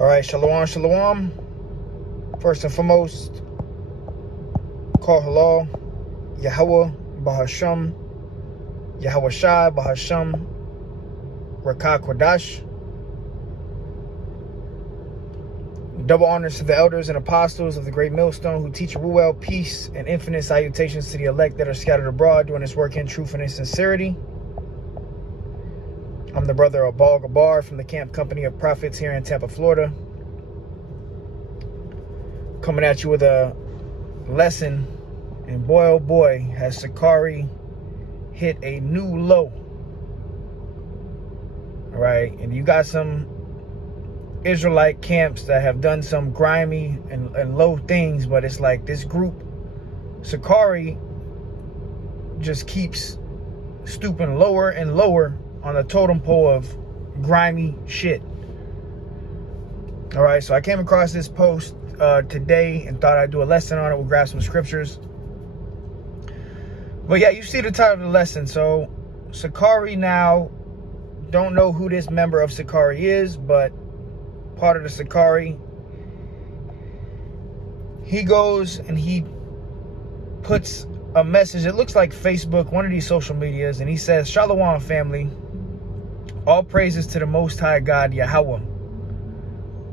All right, shalom, shalom. First and foremost, call halal, Yahweh, Bahasham, Yahweh Shai, Bahasham, Rakah Kodash. Double honors to the elders and apostles of the great millstone who teach Ruel, peace, and infinite salutations to the elect that are scattered abroad doing this work in truth and in sincerity. I'm the brother of Abal Gabar from the Camp Company of Prophets here in Tampa, Florida. Coming at you with a lesson, and boy, oh boy, has Sicarii hit a new low. All right, and you got some Israelite camps that have done some grimy and low things, but it's like this group, Sicarii, just keeps stooping lower and lower on the totem pole of grimy shit. All right, so I came across this post today and thought I'd do a lesson on it. We'll grab some scriptures. But yeah, you see the title of the lesson. So Sicarii now, don't know who this member of Sicarii is, but part of the Sicarii, he goes and he puts a message. It looks like Facebook, one of these social medias, and he says, "Shalom, family. All praises to the Most High God, Yahweh.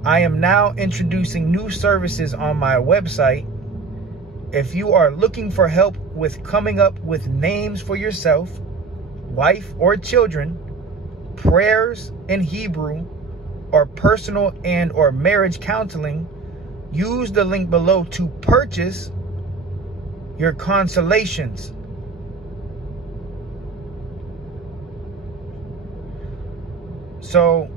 I am now introducing new services on my website. If you are looking for help with coming up with names for yourself, wife, or children, prayers in Hebrew, or personal and or marriage counseling, use the link below to purchase your consolations." So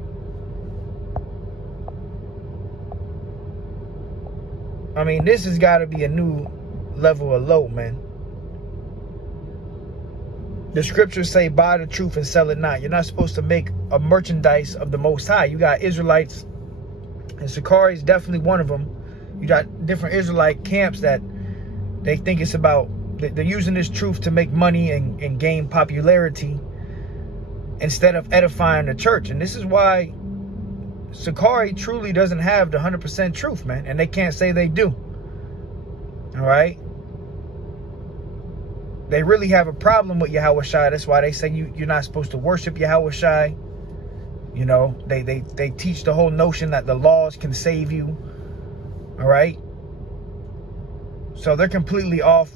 I mean, this has got to be a new level of low, man. The scriptures say, buy the truth and sell it not. You're not supposed to make a merchandise of the Most High. You got Israelites, and Sicarii is definitely one of them. You got different Israelite camps that they think it's about, they're using this truth to make money and gain popularity instead of edifying the church. And this is why Sicarii truly doesn't have the 100% truth, man. And they can't say they do. All right? They really have a problem with Yahweh Shai. That's why they say you're not supposed to worship Yahweh Shai. You know, they teach the whole notion that the laws can save you. All right? So they're completely off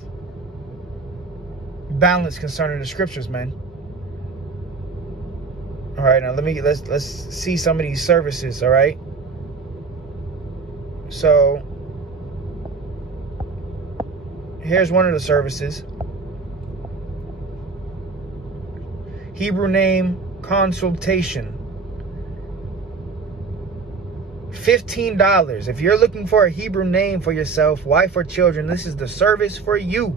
balance concerning the scriptures, man. All right, now let's see some of these services. All right, so here's one of the services. Hebrew name consultation, $15. If you're looking for a Hebrew name for yourself, wife, or children, this is the service for you.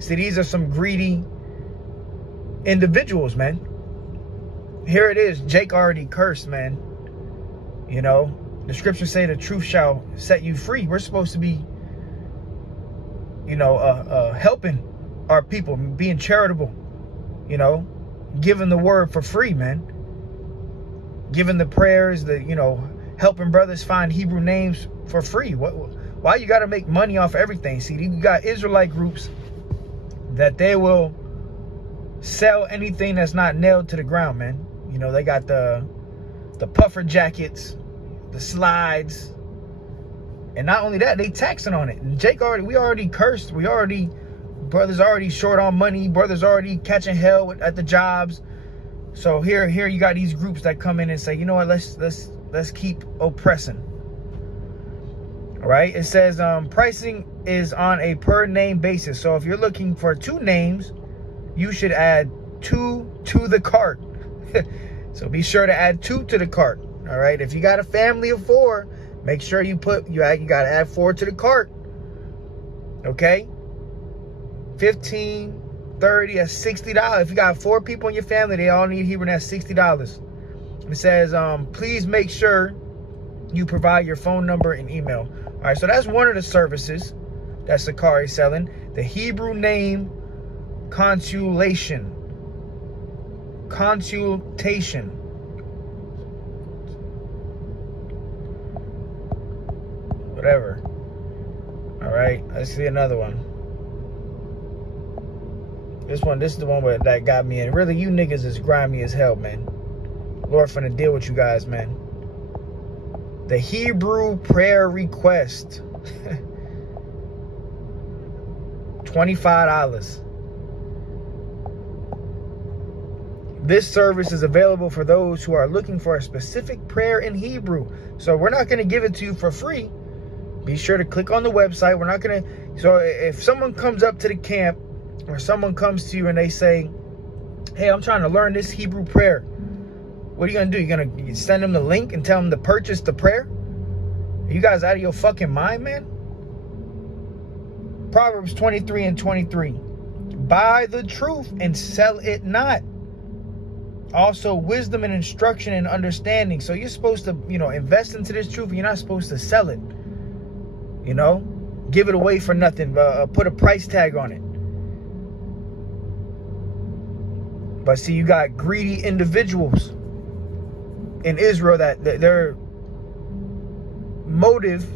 See, these are some greedy individuals, man. Here it is. Jake already cursed, man. You know, the scriptures say the truth shall set you free. We're supposed to be, you know, helping our people, being charitable, you know, giving the word for free, man. Giving the prayers, you know, helping brothers find Hebrew names for free. Why you got to make money off everything? See, you got Israelite groups that they will sell anything that's not nailed to the ground, man. You know, they got the puffer jackets, the slides, and not only that, they taxing on it. And Jake we already cursed. Brothers already short on money. Brothers already catching hell at the jobs. So here you got these groups that come in and say, you know what, let's keep oppressing. All right. It says pricing is on a per name basis. So if you're looking for 2 names, you should add 2 to the cart. So be sure to add 2 to the cart. All right. If you got a family of 4, make sure you got to add 4 to the cart. Okay. 15, 30, that's $60. If you got 4 people in your family, they all need Hebrew, that's $60. It says, please make sure you provide your phone number and email. All right. So that's one of the services that Sicarii selling. The Hebrew name consultation. whatever. All right, let's see another one. This is the one that got me in. Really, you niggas is grimy as hell, man. Lord finna deal with you guys, man. The Hebrew prayer request. $25. This service is available for those who are looking for a specific prayer in Hebrew. So we're not going to give it to you for free. Be sure to click on the website. We're not going to. So if someone comes up to the camp or someone comes to you and they say, hey, I'm trying to learn this Hebrew prayer. What are you going to do? You're going to send them the link and tell them to purchase the prayer? Are you guys out of your fucking mind, man? Proverbs 23:23. Buy the truth and sell it not. Also, wisdom and instruction and understanding. So you're supposed to, invest into this truth. You're not supposed to sell it. Give it away for nothing. Put a price tag on it. But see, you got greedy individuals in Israel that their motive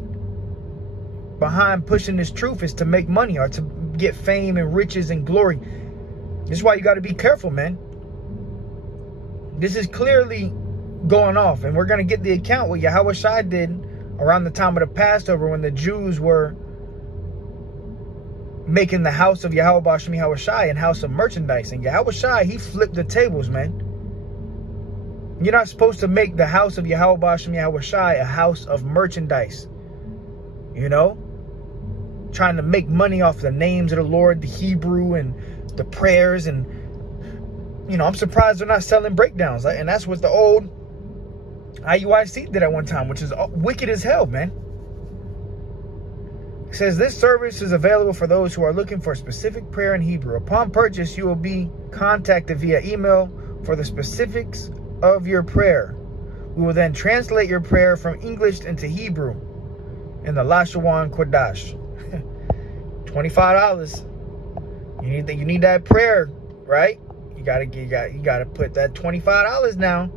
behind pushing this truth is to make money or to get fame and riches and glory. This is why you got to be careful, man. This is clearly going off, and we're going to get the account what Yahweh Shai did around the time of the Passover when the Jews were making the house of Yahweh B'Shem Yahweh Shai and house of merchandise. And Yahweh Shai, he flipped the tables, man. You're not supposed to make the house of Yahweh B'Shem Yahweh Shai a house of merchandise. Trying to make money off the names of the Lord, the Hebrew and the prayers. And, I'm surprised they're not selling breakdowns. And that's what the old IUIC did at one time, which is wicked as hell, man. It says, this service is available for those who are looking for a specific prayer in Hebrew. Upon purchase, you will be contacted via email for the specifics of your prayer. We will then translate your prayer from English into Hebrew in the Lashawan Kodash. $25. You need that prayer, right? You gotta put that $25 now.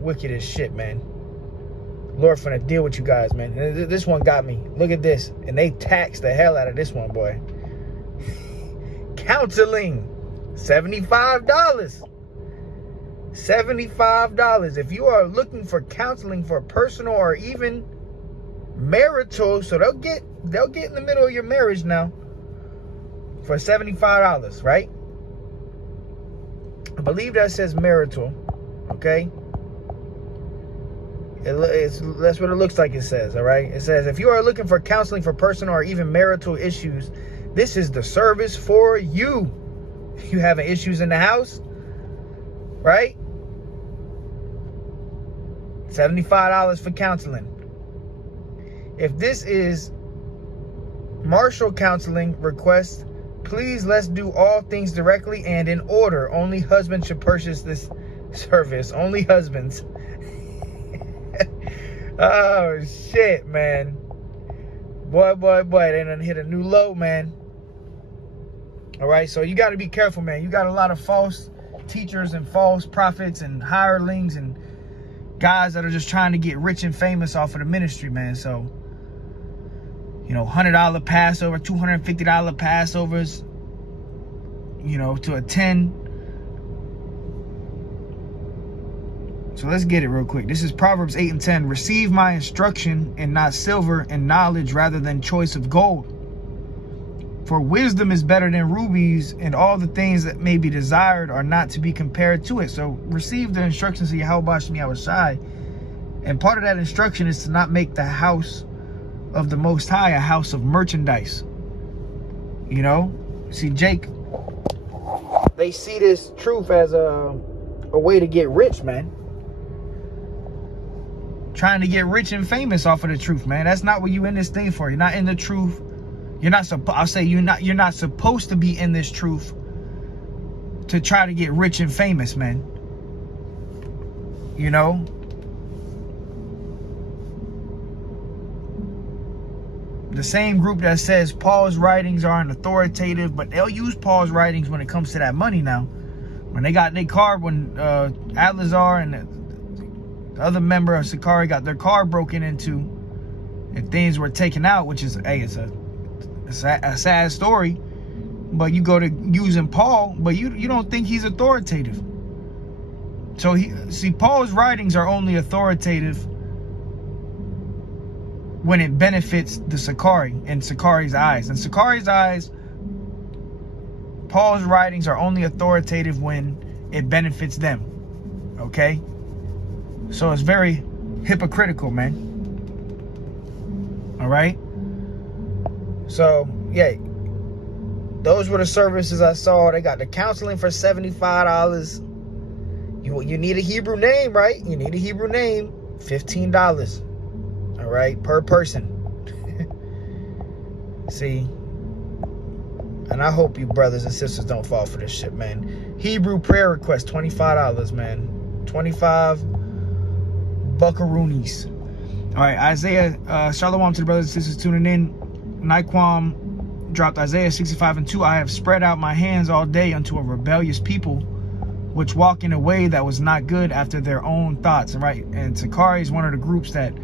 Wicked as shit, man. Lord finna deal with you guys, man. This one got me. Look at this. And they taxed the hell out of this one, boy. Counseling. $75. $75. If you are looking for counseling for personal or even marital, so they'll get in the middle of your marriage now for $75, right? I believe that says marital, okay? That's what it looks like it says, all right? It says, if you are looking for counseling for personal or even marital issues, this is the service for you. You having issues in the house, right? $75 for counseling. If this is martial counseling request, please let's do all things directly and in order. Only husbands should purchase this service. Only husbands. Oh shit, man. Boy, they done hit a new low, man. All right, so you got to be careful, man. You got a lot of false teachers and false prophets and hirelings and guys that are just trying to get rich and famous off of the ministry, man. So, $100 Passover, $250 Passovers, to attend. So let's get it real quick. This is Proverbs 8:10. Receive my instruction and not silver, and knowledge rather than choice of gold. For wisdom is better than rubies, and all the things that may be desired are not to be compared to it. So receive the instructions of Yahweh B'Shem Yahweh Shai. And part of that instruction is to not make the house of the Most High a house of merchandise. See, Jake, they see this truth as a way to get rich, man. Trying to get rich and famous off of the truth, man. That's not what you in this thing for. You're not in the truth. You're not you're not supposed to be in this truth to try to get rich and famous, man. The same group that says Paul's writings aren't authoritative, but they'll use Paul's writings when it comes to that money now. When they got their car, when Adlazar and the other member of Sicarii got their car broken into, and things were taken out, which is, hey, it's a sad story. But you go to using Paul, but you don't think he's authoritative. So Paul's writings are only authoritative when it benefits the Sicarii in Sicarii's eyes. In Sicarii's eyes, Paul's writings are only authoritative when it benefits them. Okay? So it's very hypocritical, man. All right? So, yeah. Those were the services I saw. They got the counseling for $75. You need a Hebrew name, right? You need a Hebrew name. $15. All right, per person. See, and I hope you brothers and sisters don't fall for this shit, man. Hebrew prayer request, $25, man. 25 buckaroonies. All right, Isaiah, shalom to the brothers and sisters tuning in. Naiquam dropped Isaiah 65:2. I have spread out my hands all day unto a rebellious people, which walk in a way that was not good after their own thoughts. Right, and Sicarii is one of the groups that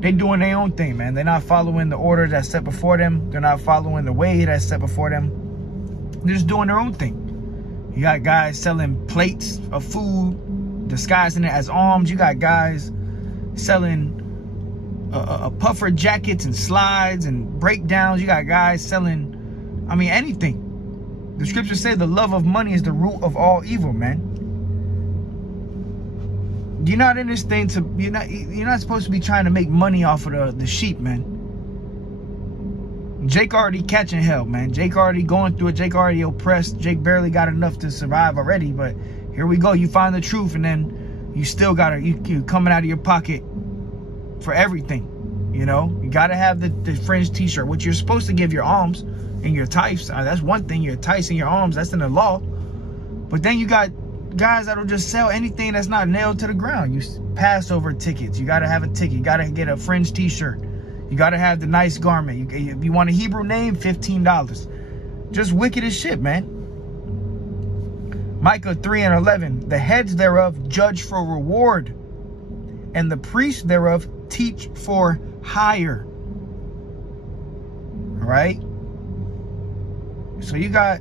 they doing their own thing, man. They're not following the order that's set before them. They're not following the way that's set before them. They're just doing their own thing. You got guys selling plates of food, disguising it as alms. You got guys selling puffer jackets and slides and breakdowns. You got guys selling, I mean, anything. The scriptures say the love of money is the root of all evil, man. You're not in this thing to, you're not supposed to be trying to make money off of the sheep, man. Jake already catching hell, man. Jake already going through it. Jake already oppressed. Jake barely got enough to survive already, but here we go. You find the truth, and then you still gotta, you coming out of your pocket for everything. You know, you gotta have the fringe t-shirt, which you're supposed to give your alms and your tithes. That's one thing, your tithes and your alms, that's in the law. But then you got guys that'll just sell anything that's not nailed to the ground. You Passover tickets, you gotta have a ticket. You gotta get a fringe t-shirt. You gotta have the nice garment. If you want a Hebrew name, $15. Just wicked as shit, man. Micah 3:11. The heads thereof judge for reward, and the priests thereof teach for hire. All right. So you got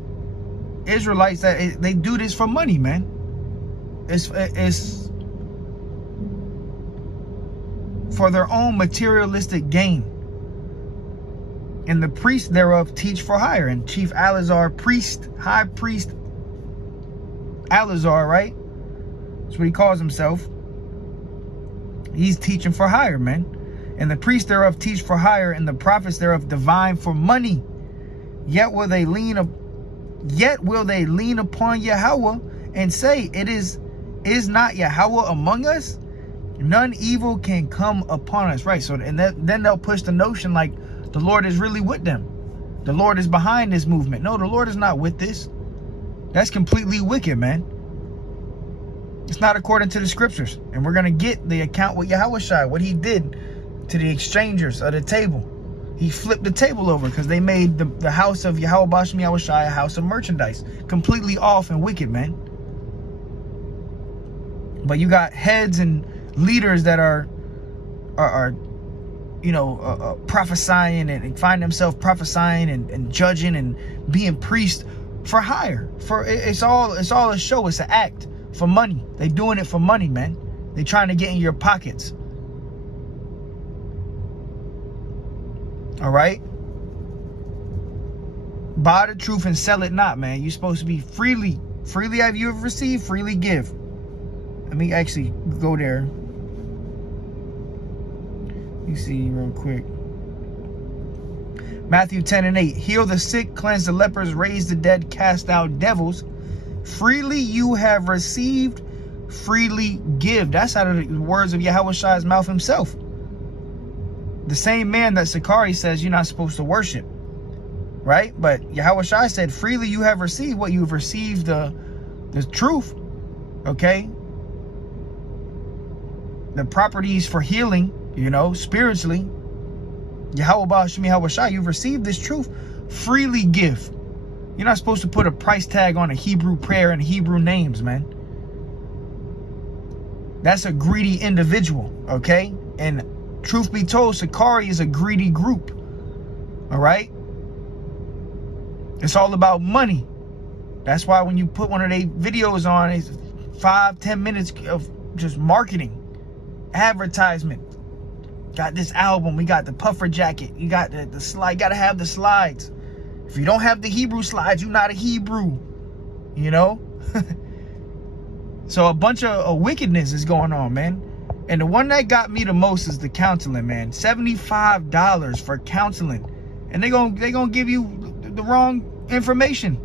Israelites that they do this for money, man. It's for their own materialistic gain. And the priests thereof teach for hire. And Chief Eleazar, high priest Eleazar, right? That's what he calls himself. He's teaching for hire, man. And the priests thereof teach for hire, and the prophets thereof divine for money. Yet will they lean upon Yahweh and say, is not Yahweh among us? None evil can come upon us. Right. So then they'll push the notion like the Lord is really with them. The Lord is behind this movement. No, the Lord is not with this. That's completely wicked, man. It's not according to the scriptures. And we're going to get the account with Yahushua, what he did to the exchangers of the table. He flipped the table over because they made the house of Yahweh Bashem Yahushua a house of merchandise. Completely off and wicked, man. But you got heads and leaders that are prophesying and find themselves prophesying and judging and being priests for hire. It's all a show. It's an act for money. They doing it for money, man. They trying to get in your pockets. All right. Buy the truth and sell it not, man. You're supposed to be freely have you received, freely give. Let me actually go there. You see real quick. Matthew 10:8. Heal the sick, cleanse the lepers, raise the dead, cast out devils. Freely you have received, freely give. That's out of the words of Yahushua's mouth himself. The same man that Sicarii says you're not supposed to worship. Right? But Yahushua said, freely you have received what you've received, the truth. Okay? The properties for healing, spiritually. Yahweh Bashem Yahushua, you've received this truth. Freely give. You're not supposed to put a price tag on a Hebrew prayer and Hebrew names, man. That's a greedy individual, okay? And truth be told, Sicarii is a greedy group. All right? It's all about money. That's why when you put one of their videos on, it's 5-10 minutes of just marketing, advertisement. Got this album, we got the puffer jacket, you got the slide, you gotta have the slides. If you don't have the Hebrew slides, you're not a Hebrew, you know? So a bunch of wickedness is going on, man. And the one that got me the most is the counseling, man. $75 for counseling. And they gonna give you the wrong information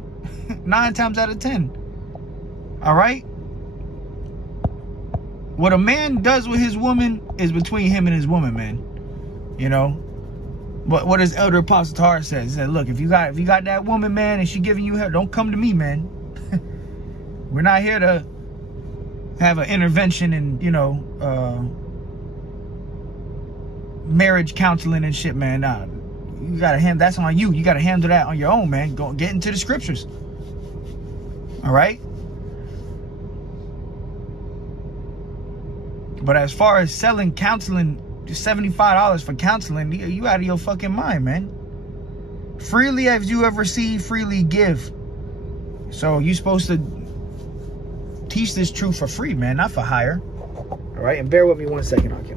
9 times out of 10. All right? What a man does with his woman is between him and his woman, man. You know? What his elder apostle Tar says. He said, look, if you got that woman, man, and she giving you help, don't come to me, man. We're not here to have an intervention and, you know, marriage counseling and shit, man. Nah, you gotta handle, that's on you. You gotta handle that on your own, man. Go get into the scriptures. All right? But as far as selling counseling, just $75 for counseling, you out of your fucking mind, man. Freely as you have received, freely give. So you supposed to teach this truth for free, man, not for hire. All right, and bear with me 1 second, okay?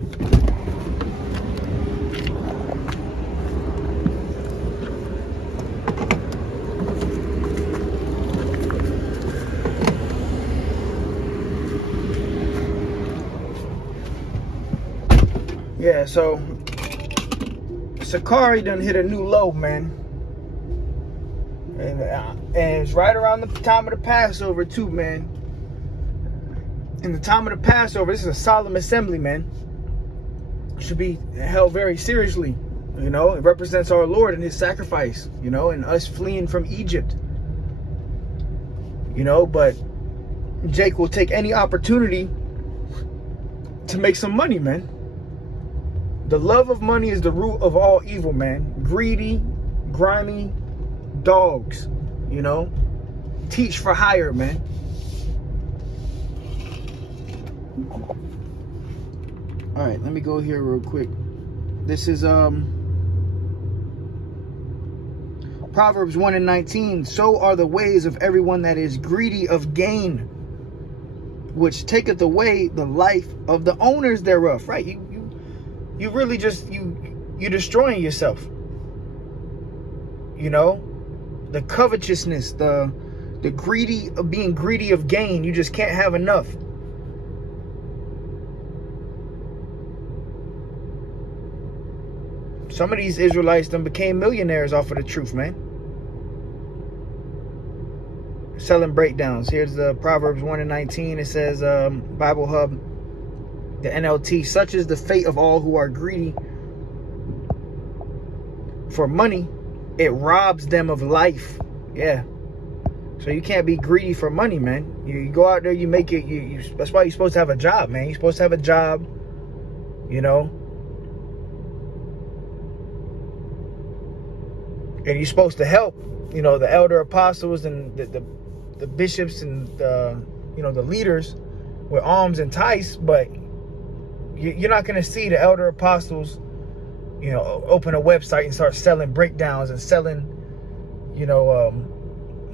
Yeah, so Sicarii done hit a new low, man. And it's right around the time of the Passover, too, man. In the time of the Passover, this is a solemn assembly, man. It should be held very seriously. You know, it represents our Lord and his sacrifice, you know, and us fleeing from Egypt. You know, but Jake will take any opportunity to make some money, man. The love of money is the root of all evil, man. Greedy, grimy dogs, you know. Teach for hire, man. All right, let me go here real quick. This is Proverbs 1:19. So are the ways of everyone that is greedy of gain, which taketh away the life of the owners thereof. Right? You really just you're destroying yourself. You know, the covetousness, the greedy of being greedy of gain. You just can't have enough. Some of these Israelites done became millionaires off of the truth, man. Selling breakdowns. Here's the Proverbs 1:19. It says, Bible Hub, the NLT, such is the fate of all who are greedy for money. It robs them of life. Yeah. So you can't be greedy for money, man. You go out there, you make it. That's why you're supposed to have a job, man. You're supposed to have a job, you know. And you're supposed to help, you know, the elder apostles and the bishops and you know, the leaders with alms and tithes. But you're not going to see the elder apostles, you know, open a website and start selling breakdowns and selling, you know,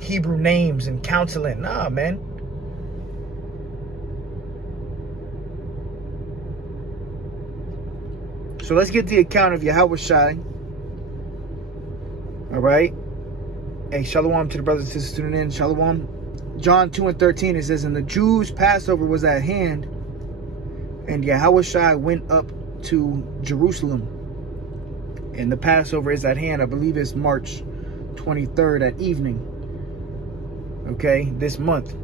Hebrew names and counseling. Nah, man. So let's get the account of Yahushua. All right. Hey, shalom to the brothers and sisters tuning in. Shalom. John 2:13, it says, and the Jews' Passover was at hand, and Yahushua went up to Jerusalem. And the Passover is at hand. I believe it's March 23rd at evening. Okay, this month.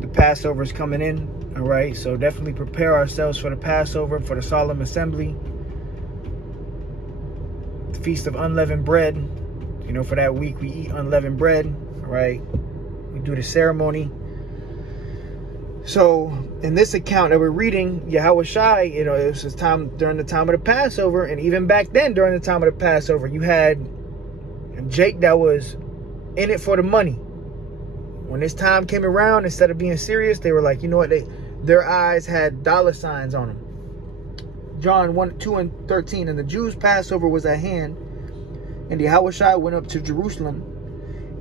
The Passover is coming in. All right, so definitely prepare ourselves for the Passover, for the solemn assembly. The Feast of Unleavened Bread. You know, for that week we eat unleavened bread. All right, we do the ceremony. So in this account that we're reading, Yahushua, you know, it was his time during the time of the Passover. And even back then, during the time of the Passover, you had Jake that was in it for the money. When this time came around, instead of being serious, they were like, you know what, their eyes had dollar signs on them. John 1, 2 and 13. And the Jews' Passover was at hand, and Yahushua went up to Jerusalem,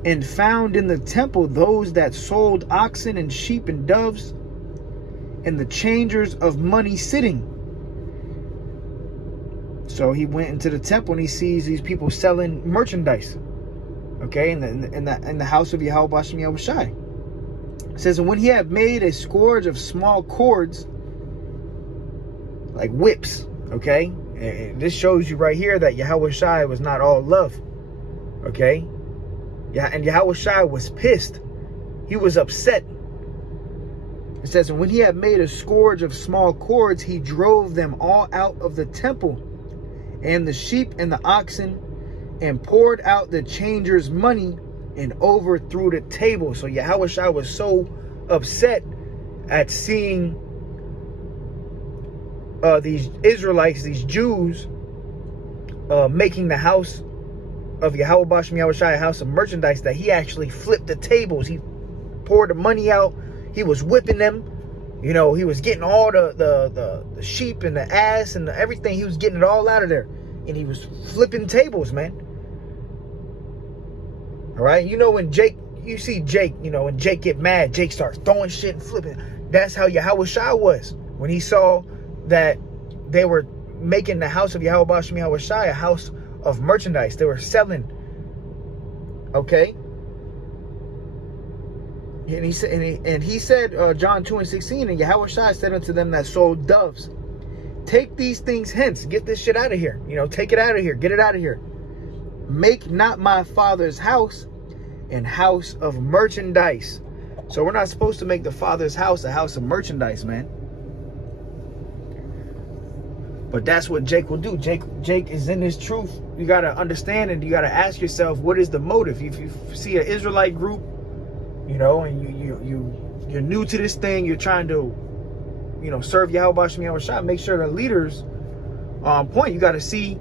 and found in the temple those that sold oxen and sheep and doves, and the changers of money sitting. So he went into the temple and he sees these people selling merchandise, okay, in the house of Yahweh Bashem Yahushai. It says, and when he had made a scourge of small cords, like whips, okay, and this shows you right here that Yahushai was not all love, okay. Yeah, and Yahushua was pissed. He was upset. It says, and when he had made a scourge of small cords, he drove them all out of the temple, and the sheep and the oxen, and poured out the changers' money, and overthrew the table. So Yahushua was so upset at seeing these Israelites, these Jews, making the house of Yahweh Bashem Yahushai a house of merchandise, that he actually flipped the tables. He poured the money out. He was whipping them. You know, he was getting all the sheep and the ass and everything. He was getting it all out of there. And he was flipping tables, man. All right. You know, when you see Jake, you know, when Jake get mad, Jake starts throwing shit and flipping. That's how Yahushua was. When he saw that they were making the house of Yahweh Bashem Yahushai a house of merchandise. They were selling, okay. And he said, John 2 and 16, and Yahushua said unto them that sold doves, take these things hence, get this shit out of here. You know, take it out of here, get it out of here. Make not my Father's house an house of merchandise. So we're not supposed to make the Father's house a house of merchandise, man. But that's what Jake will do. Jake is in his truth. You got to understand, and you got to ask yourself, what is the motive? If you see an Israelite group, you know, and you're new to this thing, you're trying to, you know, serve Yahweh Bashem Yahushua, make sure the leaders on point. You got to see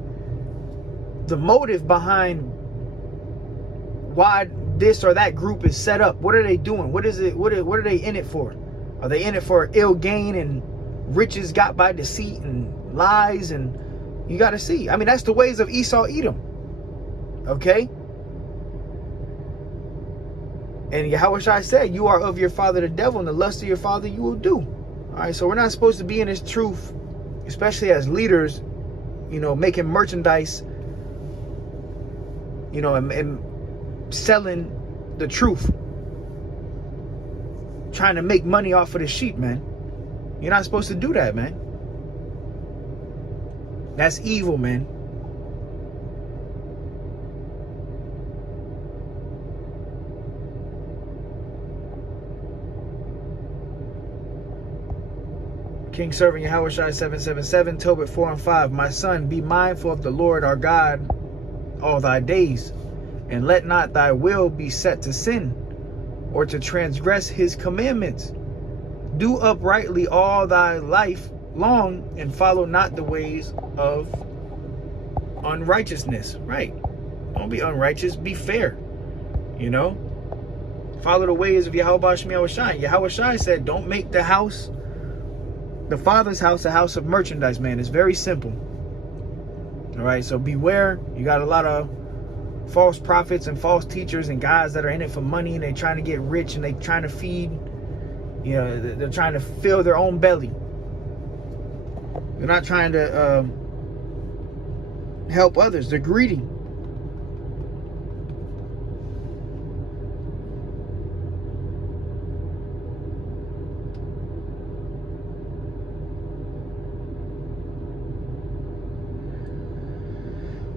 the motive behind why this or that group is set up. What are they doing? What is it? What are they in it for? Are they in it for ill gain and riches got by deceit and lies? And you got to see. I mean, that's the ways of Esau Edom. Okay. And Yahushua said, you are of your father the devil, and the lust of your father you will do. All right. So we're not supposed to be in this truth, especially as leaders, you know, making merchandise, you know, and selling the truth, trying to make money off of the sheep, man. You're not supposed to do that, man. That's evil, man. King Servant Yahushua 777, Tobit 4 and 5. My son, be mindful of the Lord our God all thy days, and let not thy will be set to sin, or to transgress his commandments. Do uprightly all thy life long, and follow not the ways of unrighteousness. Right. Don't be unrighteous. Be fair. You know. Follow the ways of Yahweh Bashem Yahushai. Yahushai said, don't make the house, the Father's house, a house of merchandise, man. It's very simple. All right. So beware. You got a lot of false prophets and false teachers and guys that are in it for money, and they're trying to get rich, and they're trying to feed, you know, they're trying to fill their own belly. They're not trying to help others. They're greedy.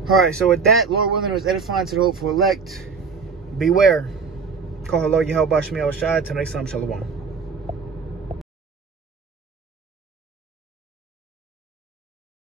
All right, so with that, Lord willing, it was edifying to the hopeful elect. Beware. Call Lord Yahweh Bashem Yahushai. Till next time, shalom.